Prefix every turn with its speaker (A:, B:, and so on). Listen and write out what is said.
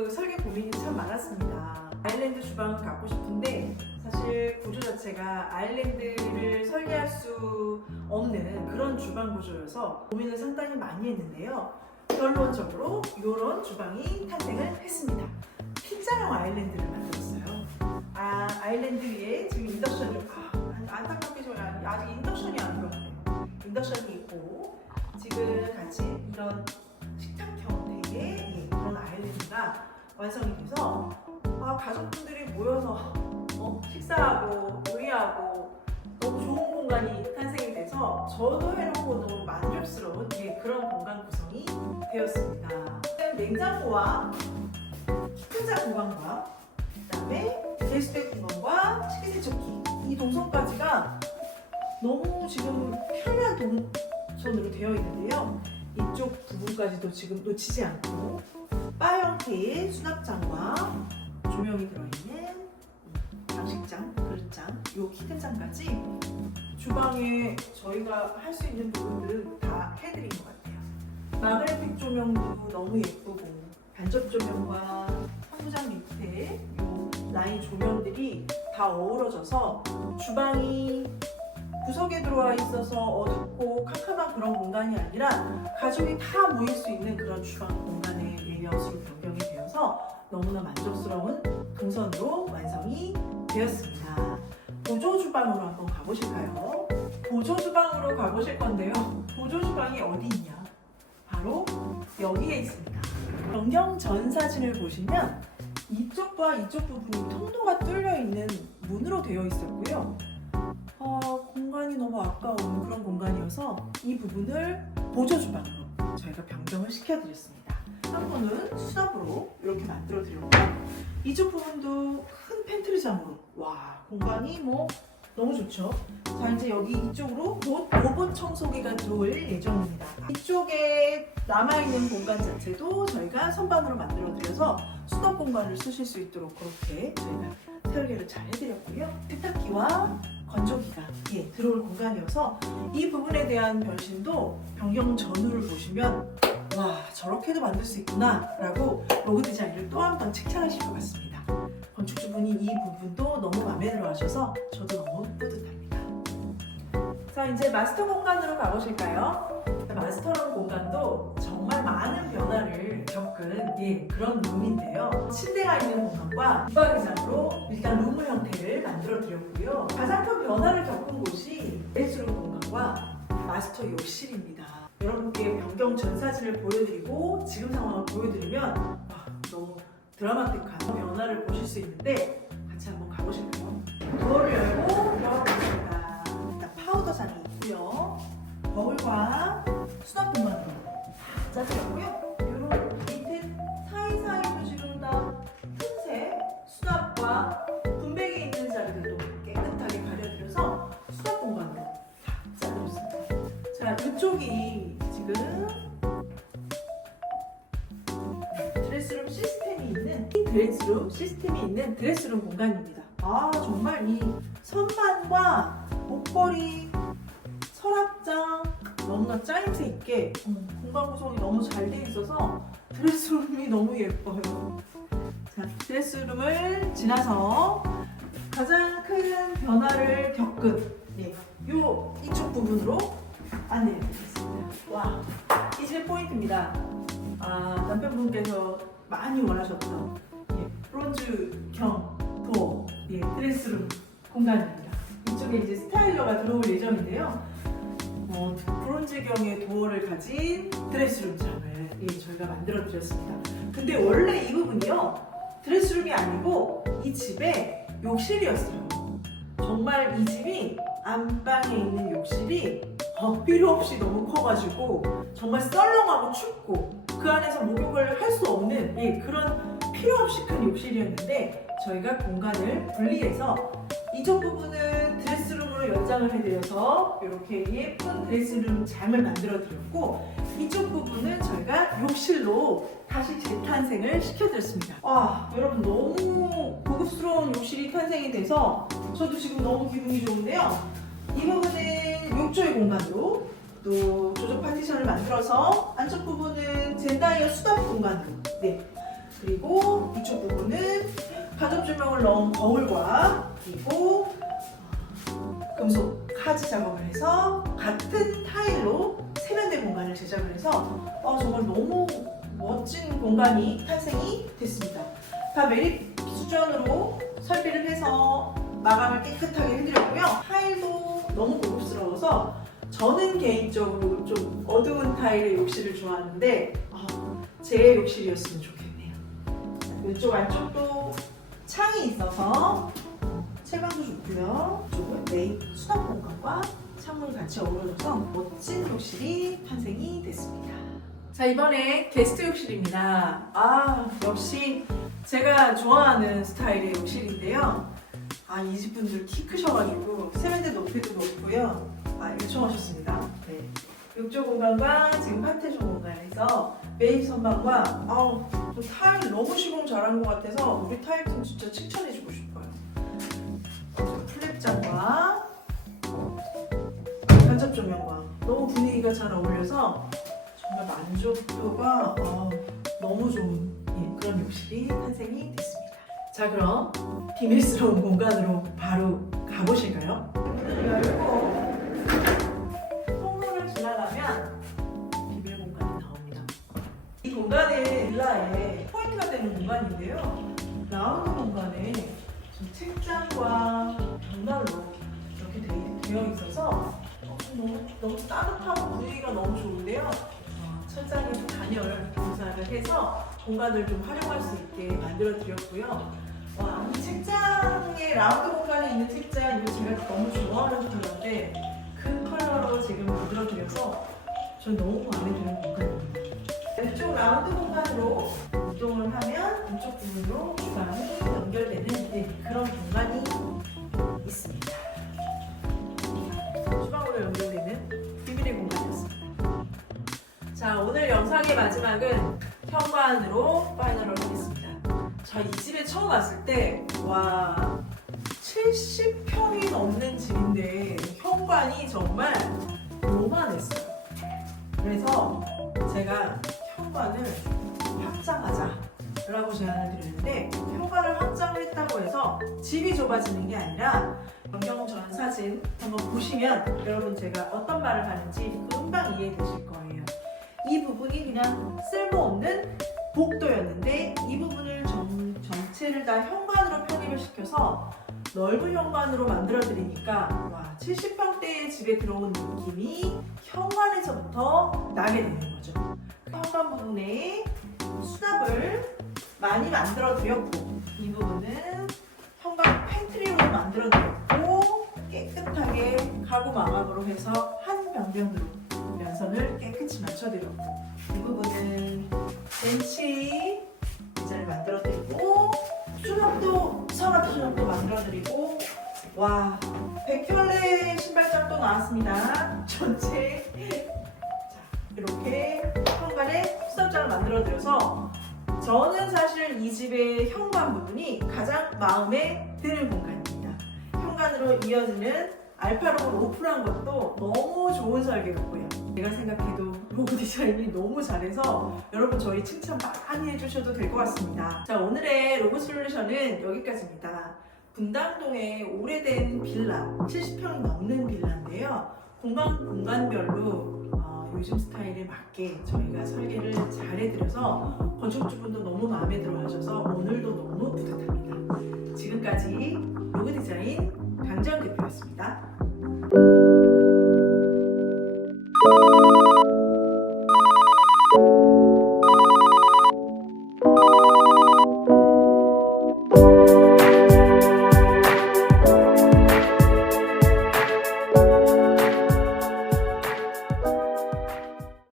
A: 그 설계 고민이 참 많았습니다. 아일랜드 주방을 갖고 싶은데 사실 구조 자체가 아일랜드를 설계할 수 없는 그런 주방 구조여서 고민을 상당히 많이 했는데요. 결론적으로 이런 주방이 탄생을 했습니다. 피자형 아일랜드를 만들었어요. 아, 아일랜드 완성이 돼서 아, 가족분들이 모여서 어, 식사하고 요리하고 너무 좋은 공간이 탄생이 돼서 저도 해놓고 너무 만족스러운 예, 그런 공간 구성이 되었습니다. 냉장고와 피자 공간과 그다음에 게스트 공간과 식기 세척기 이 동선까지가 너무 지금 편리한 동선으로 되어 있는데요. 이쪽 부분까지도 지금 놓치지 않고 바 형태의 수납장과 조명이 들어있는 이 장식장, 그릇장, 요 히든장까지 주방에 저희가 할 수 있는 부분들은 다 해드린 것 같아요. 마그네틱 조명도 너무 예쁘고 간접 조명과 상부장 밑에 요 라인 조명들이 다 어우러져서 주방이 구석에 들어와 있어서 어둡고 캄캄한 그런 공간이 아니라 가족이 다 모일 수 있는 그런 주방 공간의 레이아웃으로 변경이 되어서 너무나 만족스러운 동선으로 완성이 되었습니다. 보조 주방으로 한번 가보실까요? 보조 주방으로 가보실 건데요. 보조 주방이 어디 있냐? 바로 여기에 있습니다. 변경 전 사진을 보시면 이쪽과 이쪽 부분이 통로가 뚫려 있는 문으로 되어 있었고요. 너무 아까운 그런 공간이어서 이 부분을 보조 주방으로 저희가 변경을 시켜드렸습니다. 한 분은 수납으로 이렇게 만들어 드렸고 이쪽 부분도 큰 팬트리장으로 와 공간이 뭐 너무 좋죠. 자 이제 여기 이쪽으로 곧 로봇 청소기가 들어올 예정입니다. 이쪽에 남아있는 공간 자체도 저희가 선반으로 만들어 드려서 수납 공간을 쓰실 수 있도록 그렇게 저희가 설계를 잘 해드렸고요. 세탁기와 건조기가 예, 들어올 공간이어서 이 부분에 대한 변신도 변경 전후를 보시면 와 저렇게도 만들 수 있구나 라고 로고 디자인을 또 한 번 칭찬하실 것 같습니다. 건축주분이 이 부분도 너무 마음에 들어 하셔서 저도 너무 뿌듯합니다. 자 이제 마스터 공간으로 가보실까요? 마스터 공간도 정말 많은 변화를 겪은 예, 그런 룸인데요. 침대가 있는 공간과 이방의장으로 일단 룸 형태를 만들어 드렸고요. 가장 큰 변화를 겪은 곳이 베스룸 공간과 마스터 욕실입니다. 여러분께 변경 전 사진을 보여드리고 지금 상황을 보여드리면 와, 너무 드라마틱한 변화를 보실 수 있는데 같이 한번 가보실까요? 이쪽이 지금 드레스룸 시스템이 있는 이 드레스룸 시스템이 있는 드레스룸 공간입니다. 아 정말 이 선반과 옷걸이, 서랍장 너무나 짜임새 있게 음, 공간 구성이 너무 잘 돼 있어서 드레스룸이 너무 예뻐요. 자 드레스룸을 지나서 가장 큰 변화를 겪은 예, 요 이쪽 부분으로 안내해드리겠습니다. 와, 이 집의 포인트입니다. 아, 남편분께서 많이 원하셨던 예, 브론즈 경 도어 예, 드레스룸 공간입니다. 이쪽에 이제 스타일러가 들어올 예정인데요. 어, 브론즈 경의 도어를 가진 드레스룸장을 예, 저희가 만들어 드렸습니다. 근데 원래 이 부분이요 드레스룸이 아니고 이 집에 욕실이었어요. 정말 이 집이 안방에 있는 욕실이 어, 필요 없이 너무 커가지고 정말 썰렁하고 춥고 그 안에서 목욕을 할 수 없는 예, 그런 필요 없이 큰 욕실이었는데 저희가 공간을 분리해서 이쪽 부분은 드레스룸으로 연장을 해드려서 이렇게 예쁜 드레스룸 장을 만들어 드렸고 이쪽 부분은 저희가 욕실로 다시 재탄생을 시켜드렸습니다. 와 여러분 너무 고급스러운 욕실이 탄생이 돼서 저도 지금 너무 기분이 좋은데요. 욕조의 공간으로 또 조적 파티션을 만들어 만들어서 안쪽 부분은 젠다이어 수납 공간으로 네 그리고 이쪽 부분은 가족 조명을 넣은 거울과 그리고 금속 카지 작업을 해서 같은 타일로 세면대 공간을 제작을 해서 어, 정말 너무 멋진 공간이 탄생이 됐습니다. 다 매립 수준으로 설비를 해서 마감을 깨끗하게 해드렸고요. 타일도 너무 고급스러워서 저는 개인적으로 좀 어두운 타일의 욕실을 좋아하는데 아, 제 욕실이었으면 좋겠네요. 자, 이쪽 안쪽도 창이 있어서 채광도 좋고요. 이쪽은 메인 수납 공간과 창문이 같이 어우러져서 멋진 욕실이 탄생이 됐습니다. 자 이번에 게스트 욕실입니다. 아 역시 제가 좋아하는 스타일의 욕실인데요. 아 이 집 분들 키 크셔가지고 세면대 높이도 높고요. 아 요청하셨습니다. 네. 욕조 공간과 지금 판테존 공간에서 메인 선반과 아우 저 타일 너무 시공 잘한 것 같아서 우리 타일팀 진짜 칭찬해주고 싶어요. 어, 플랩장과 간접 조명과 너무 분위기가 잘 어울려서 정말 만족도가 어, 너무 좋은 예, 그런 욕실이 탄생이 됐습니다. 자 그럼 비밀스러운 공간으로 바로 가보실까요? 열고 통로를 지나가면 비밀 공간이 나옵니다. 이 공간은 빌라의 포인트가 되는 공간인데요. 라운드 공간에 지금 책장과 벽난로 이렇게 되- 되어 있어서 어, 너무, 너무 따뜻하고 분위기가 너무 좋은데요. 어, 천장에도 단열 공사를 해서 공간을 좀 활용할 수 있게 만들어 드렸고요. 와, 이 책장에 라운드 공간에 있는 책장 이거 제가 너무 좋아하는 컬러인데 그 컬러로 지금 만들어 드려서 전 너무 마음에 드는 공간입니다. 왼쪽 라운드 공간으로 이동을 하면 이쪽 부분으로 주방이 연결되는 네, 그런 공간이 있습니다. 주방으로 연결되는 비밀의 공간이었습니다. 자, 오늘 영상의 마지막은 현관으로 파이널을 하겠습니다. 자, 이 집에 처음 왔을 때, 와, 70평이 넘는 집인데, 현관이 정말 요만했어요. 그래서 제가 현관을 확장하자라고 제안을 드렸는데, 현관을 확장을 했다고 해서 집이 좁아지는 게 아니라, 변경전 사진 한번 보시면 여러분 제가 어떤 말을 하는지 금방 이해되실 거예요. 이 부분이 그냥 쓸모없는 복도였는데 이 부분을 전, 전체를 다 현관으로 편입을 시켜서 넓은 현관으로 만들어 드리니까 와 70평대의 집에 들어온 느낌이 현관에서부터 나게 되는 거죠. 현관 부분에 수납을 많이 만들어 드렸고 이 부분은 현관 팬트리로 만들어 드렸고 깨끗하게 가구 마감으로 해서 한 변경으로 면선을 깨끗이 맞춰드렸고 이 부분은 벤치 의자를 만들어드리고 수납도 서랍 수납도 만들어드리고 와 백혈레 신발장도 나왔습니다. 전체. 자 이렇게 현관에 수납장을 만들어드려서 저는 사실 이 집의 현관 부분이 가장 마음에 드는 공간입니다. 현관으로 이어지는 알파로를 오픈한 것도 너무 좋은 설계였고요. 제가 생각해도 로고 디자인이 너무 잘해서 여러분 저희 칭찬 많이 해주셔도 될 것 같습니다. 자 오늘의 로고 솔루션은 여기까지입니다. 분당동의 오래된 빌라, 70평이 넘는 빌라인데요. 공간 공간별로 어, 요즘 스타일에 맞게 저희가 설계를 잘 해드려서 건축주분도 너무 마음에 들어하셔서 오늘도 너무 뿌듯합니다. 지금까지 로고 디자인 변재현 대표였습니다.